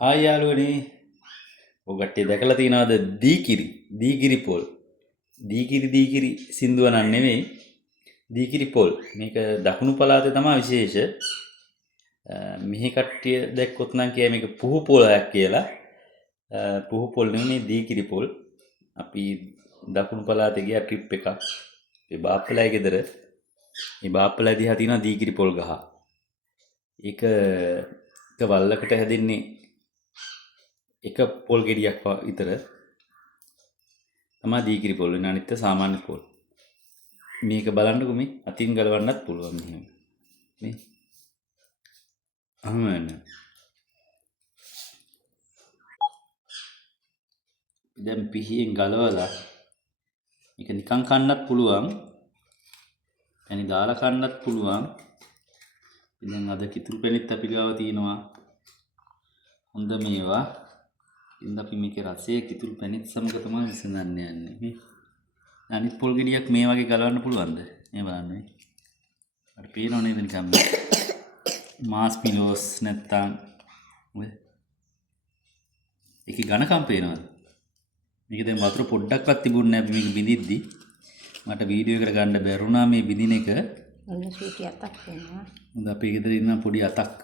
Hi යාළුවනේ. ඔය කට්ටිය දැකලා තියෙනවද දීකිරි? දීකිරි පොල්. දීකිරි සින්දුව නන් නෙමෙයි. දීකිරි පොල්. මේක දකුණු පළාතේ තමයි විශේෂ. මෙහි කට්ටිය දැක්කොත් නම් කිය මේක පුහු පොලයක් කියලා. පුහු පොල් නෙමෙයි දීකිරි පොල්. අපි දකුණු පළාතේ ගියා ට්‍රිප් එකක්. ඒ බාප්පලයි ගෙදර. මේ බාප්පලා දිහා තියෙනවා දීකිරි පොල් ගහ. ඒක වල්ලකට හැදෙන්නේ එක පොල් ගෙඩියක් විතර තමයි දීකිරි පොල් වෙන අනිත් සාමාන්‍ය පොල්. මේක බලන්නකො මේ අතින් ගලවන්නත් පුළුවන් මෙහෙම. මේ අහමන. දැන් පිහියෙන් ගලවලා මේක නිකන් කන්නත් පුළුවන්. يعني දාලා කන්නත් පුළුවන්. ඉතින් අද කිතුරු පැණිත් අපි ගාව තියෙනවා. හොඳ මේවා. ඉතින් අපි මේකේ රසය කිතුරු පැණිත් සමග තමයි විසඳන්න යන්නේ. මේ අනිත් පොල් ගෙඩියක් මේ වගේ ගලවන්න පුළුවන්ද? මේ බලන්න මේ. අර පේනව නේද නිකන් මාස් පිලෝස් නැත්තම් ඔය ඒකේ ඝනකම් පේනවද? මේක දැන් වතුර පොඩ්ඩක්වත් තිබුණේ නැහැ මේක බිඳිද්දි. මට වීඩියෝ එකට ගන්න බැරුණා මේ බිඳින එක. ඔන්න සූටි අතක් වෙනවා. හොඳ අපේ ගෙදර ඉන්න පොඩි අතක්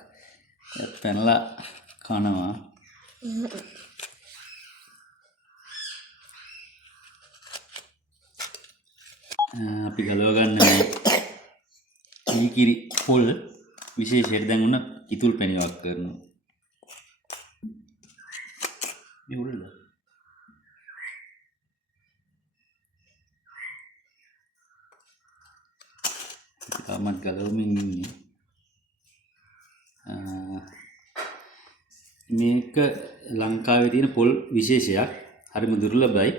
පැනලා කනවා. අපි ගලව ගන්න මේ දීකිරි පොල් විශේෂයෙන් දැන් උන කිතුල් පැණියක් කරනවා. මේ උරල. තාමත් ගලවමින් ඉන්නේ. මේක ලංකාවේ තියෙන පොල් විශේෂයක්. හරිම දුර්ලභයි.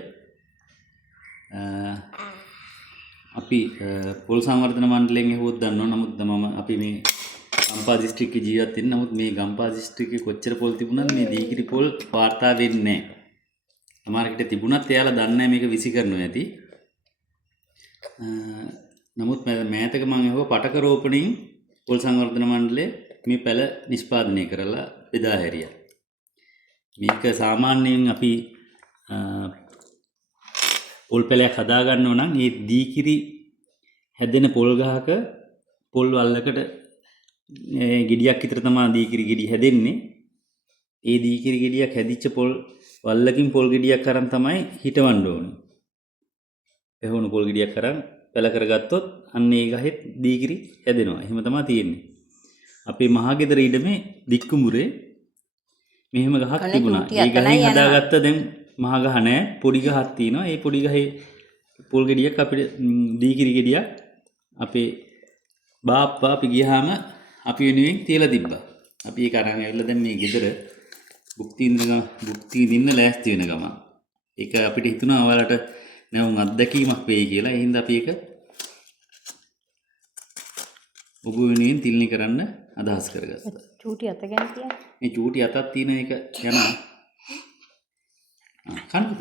අපි පොල් සංවර්ධන මණ්ඩලයෙන් ඇහුවොත් දන්නවා. නමුත් මම අපි මේ ගම්පහ දිස්ත්‍රික්කේ ජීවත් වෙන. නමුත් මේ ගම්පහ දිස්ත්‍රික්කේ කොච්චර පොල් තිබුණත් මේ දීකිරි පොල් වාර්තා වෙන්නේ නැහැ. සමහරකට තිබුණත් එයාලා දන්නේ නැහැ මේක විසි කරනවා ඇති. නමුත් මෑතක මම ඇහුවා පටක රෝපණින් පොල් සංවර්ධන මණ්ඩලය මේ පැල නිෂ්පාදනය කරලා බෙදා හැරියා. මේක සාමාන්‍යයෙන් අපි පොල් පැලයක් හදා ගන්නව නම් මේ දීකිරි හැදෙන පොල් ගහක පොල් වල්ලකට ගෙඩියක් විතර තමයි දීකිරි ගෙඩි හැදෙන්නේ. ඒ දීකිරි ගෙඩියක් හැදිච්ච පොල් වල්ලකින් පොල් ගෙඩියක් අරන් තමයි හිටවන්න ඕනේ. එහෙවුණු පොල් ගෙඩියක් අරන් පැල කරගත්තොත් අන්න ඒ ගහෙත් දීකිරි හැදෙනවා. එහෙම තමයි තියෙන්නේ. අපේ මහගෙදර ඉඩමේ දික්කුඹුරේ මෙහෙම ගහක් තිබුණා. ඒ ගහෙන් හදාගත්ත දැන් මහ ගහ නැහැ. පොඩි ගහක් තියෙනවා. ඒ පොඩි ගහේ පොල් ගෙඩියක් අපිට දීකිරි ගෙඩියක් අපේ බාප්පා අපි ගියාම අපි වෙනුවෙන් තියලා තිබ්බා. අපි ඒක අරන් ඇවිල්ලා දැන් මේ ගෙදර භුක්ති විඳින්න ලෑස්ති වෙන ගමන්. ඒක අපිට හිතුණා ඔයාලට නැවුම් අත්දැකීමක් වෙයි කියලා. ඒ හින්දා අපි ඒක ඔබ වෙනුවෙන් තිල්නි කරන්න අදහස් කරගත්තා. චූටි අත ගැන කියන්නේ. මේ චූටි අතක් තියෙන එක යනවා. කන්නද?